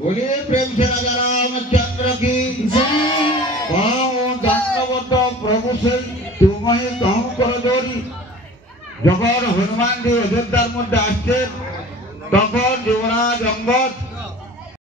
बोलिए प्रेम से राजा रामचंद्र की दंडवत प्रभु से तुम्हें कहूं कर जोरी जब हनुमान जी अयोध्यार मध्य आसছেন তখন যুবরাজ অঙ্গদ